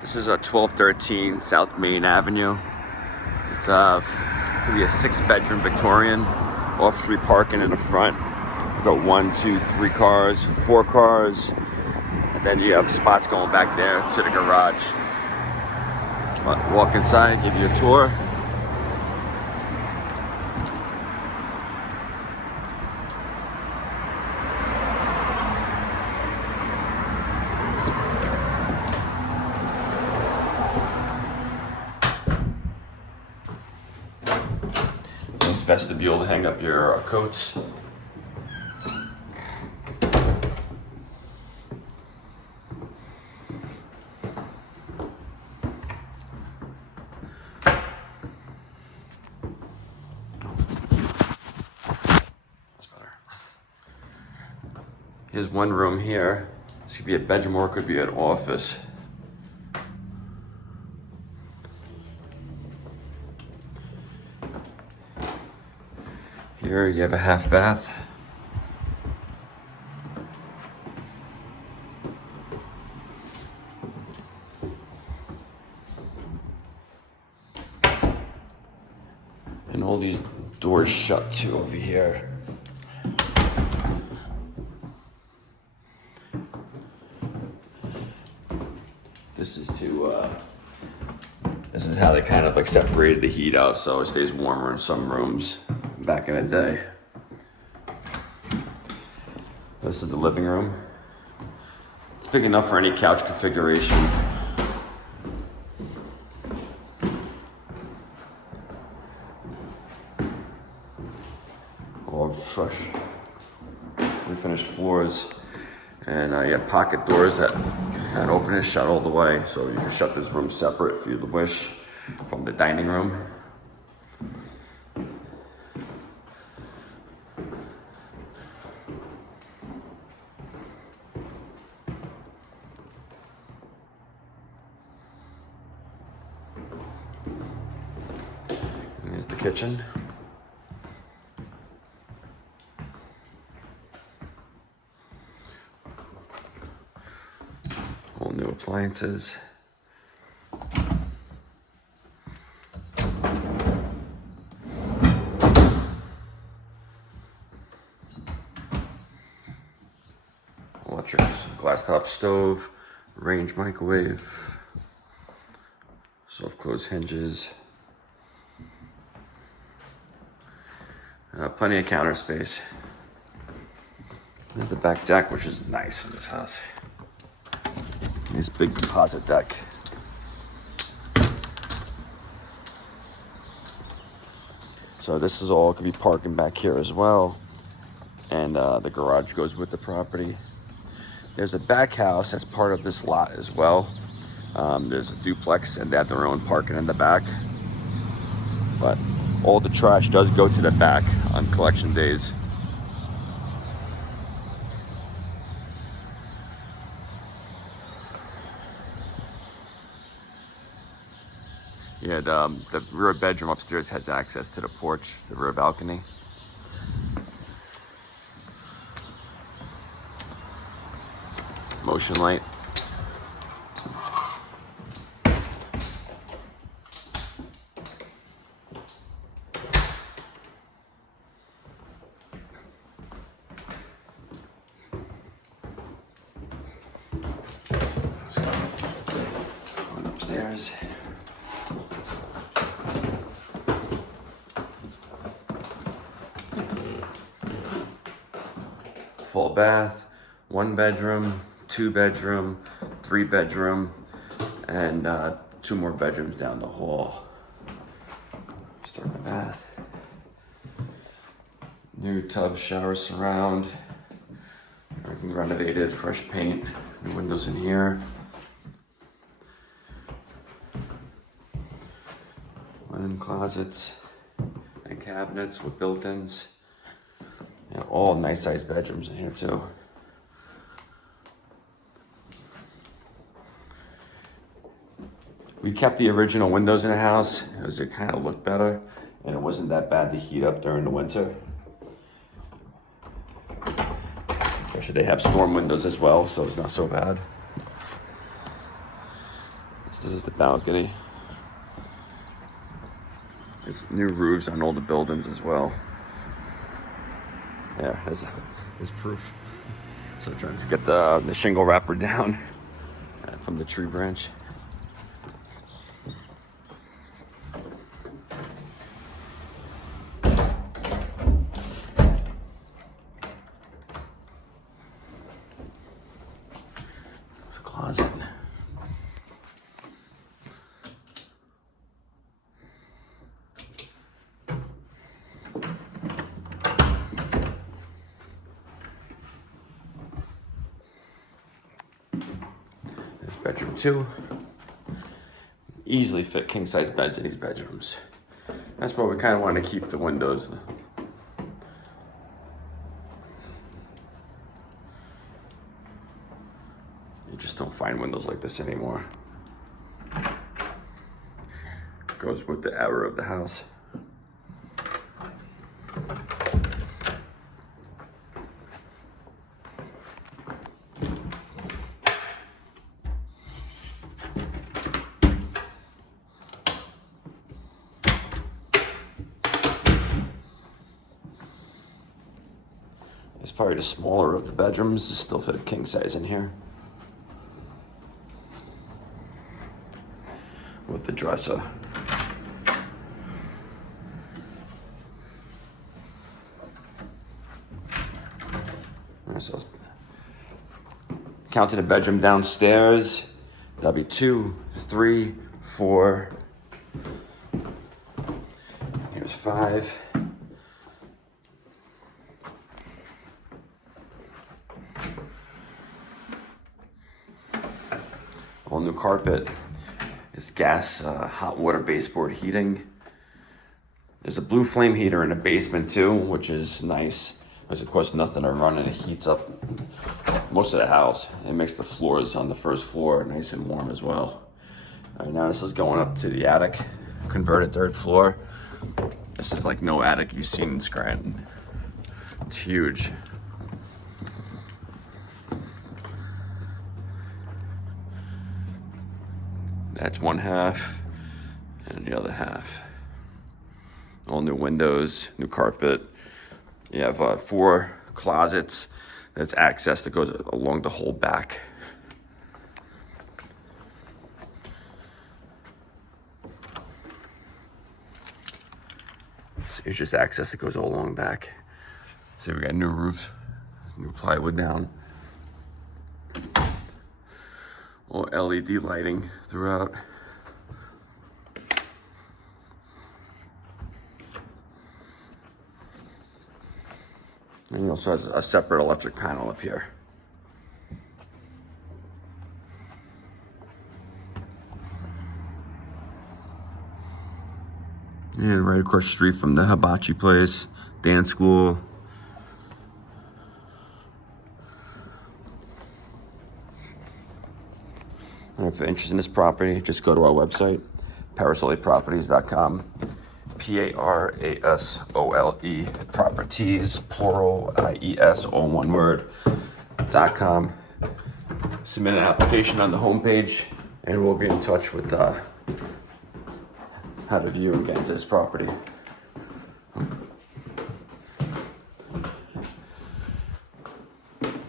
This is a 1213 South Main Avenue. It's gonna be a 6-bedroom Victorian, off-street parking in the front. You've got 1, 2, 3 cars, 4 cars, and then you have spots going back there to the garage. Walk inside, give you a tour. Nice vestibule to hang up your coats. Here's one room here. This could be a bedroom or it could be an office. Here you have a half bath. And all these doors shut too over here. This is how they kind of like separated the heat out so it stays warmer in some rooms back in the day. This is the living room. It's big enough for any couch configuration. All fresh, refinished floors. And you have pocket doors that open and shut all the way, so you can shut this room separate if you wish from the dining room. And here's the kitchen. All new appliances. Electric glass top stove, range microwave, soft close hinges. Plenty of counter space. There's the back deck, which is nice in this house. This big composite deck. So this is all could be parking back here as well. And the garage goes with the property. There's a back house that's part of this lot as well. There's a duplex and they have their own parking in the back. But all the trash does go to the back on collection days. Yeah, the rear bedroom upstairs has access to the porch, the rear balcony. Motion light. Going upstairs. Full bath, 1 bedroom, 2 bedroom, 3 bedroom, and 2 more bedrooms down the hall. Start the bath. New tub, shower surround. Everything renovated, fresh paint, new windows in here. Linen closets and cabinets with built-ins. Yeah, all nice sized bedrooms in here too. We kept the original windows in the house because it kind of looked better and it wasn't that bad to heat up during the winter. Especially they have storm windows as well, so it's not so bad. This is the balcony. There's new roofs on all the buildings as well. Yeah, there's proof. So trying to get the shingle wrapper down from the tree branch. There's a closet. Bedroom 2. Easily fit king-size beds in these bedrooms. That's why we kind of want to keep the windows. You just don't find windows like this anymore. Goes with the era of the house. It's probably the smaller of the bedrooms. There's still fit a king size in here. With the dresser. So, counting the bedroom downstairs, that'll be 2, 3, 4. Here's 5. All new carpet. It's gas, hot water baseboard heating. There's a blue flame heater in the basement too, which is nice. Because it costs nothing to run and it heats up most of the house. It makes the floors on the first floor nice and warm as well. All right, now this is going up to the attic, converted 3rd floor. This is like no attic you've seen in Scranton. It's huge. That's one half, and the other half. All new windows, new carpet. You have 4 closets. That's access that goes along the whole back. So it's just access that goes all along back. So we got new roofs, new plywood down. All LED lighting throughout. And it also has a separate electric panel up here. And right across the street from the hibachi place, dance school. And if you're interested in this property, just go to our website, parasoleproperties.com. Parasole, properties, plural, IES, all one word, .com. Submit an application on the homepage, and we'll be in touch with how to view and get into this property.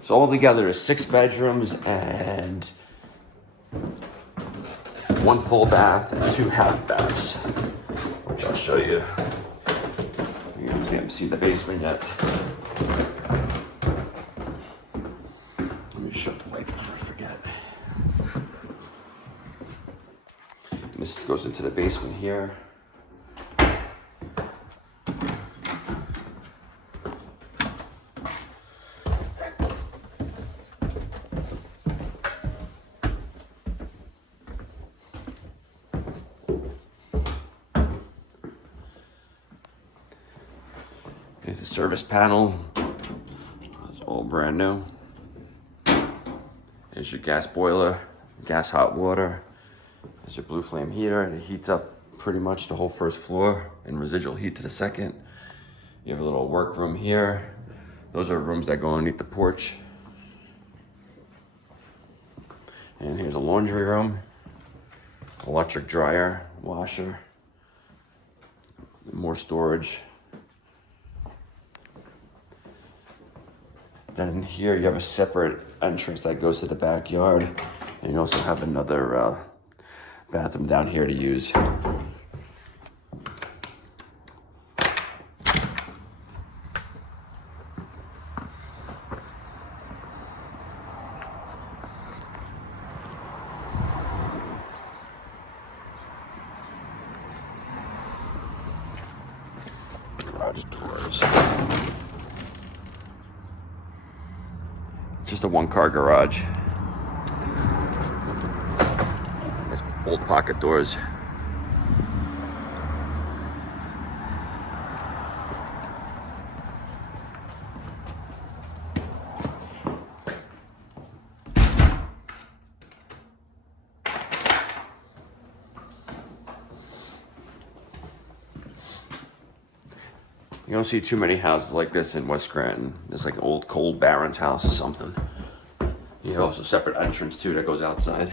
So altogether, there's 6 bedrooms and 1 full bath and 2 half baths, which I'll show you. You haven't seen the basement yet. Let me shut the lights before I forget. And this goes into the basement here. There's a service panel. It's all brand new. There's your gas boiler, gas hot water. There's your blue flame heater. It heats up pretty much the whole first floor and residual heat to the second. You have a little workroom here. Those are rooms that go underneath the porch. And here's a laundry room. electric dryer, washer, more storage. Then in here you have a separate entrance that goes to the backyard, and you also have another bathroom down here to use. Garage doors. Just a one-car garage. There's old pocket doors. You don't see too many houses like this in West Scranton. There's like an old Cole Barron's house or something. You have also a separate entrance too that goes outside.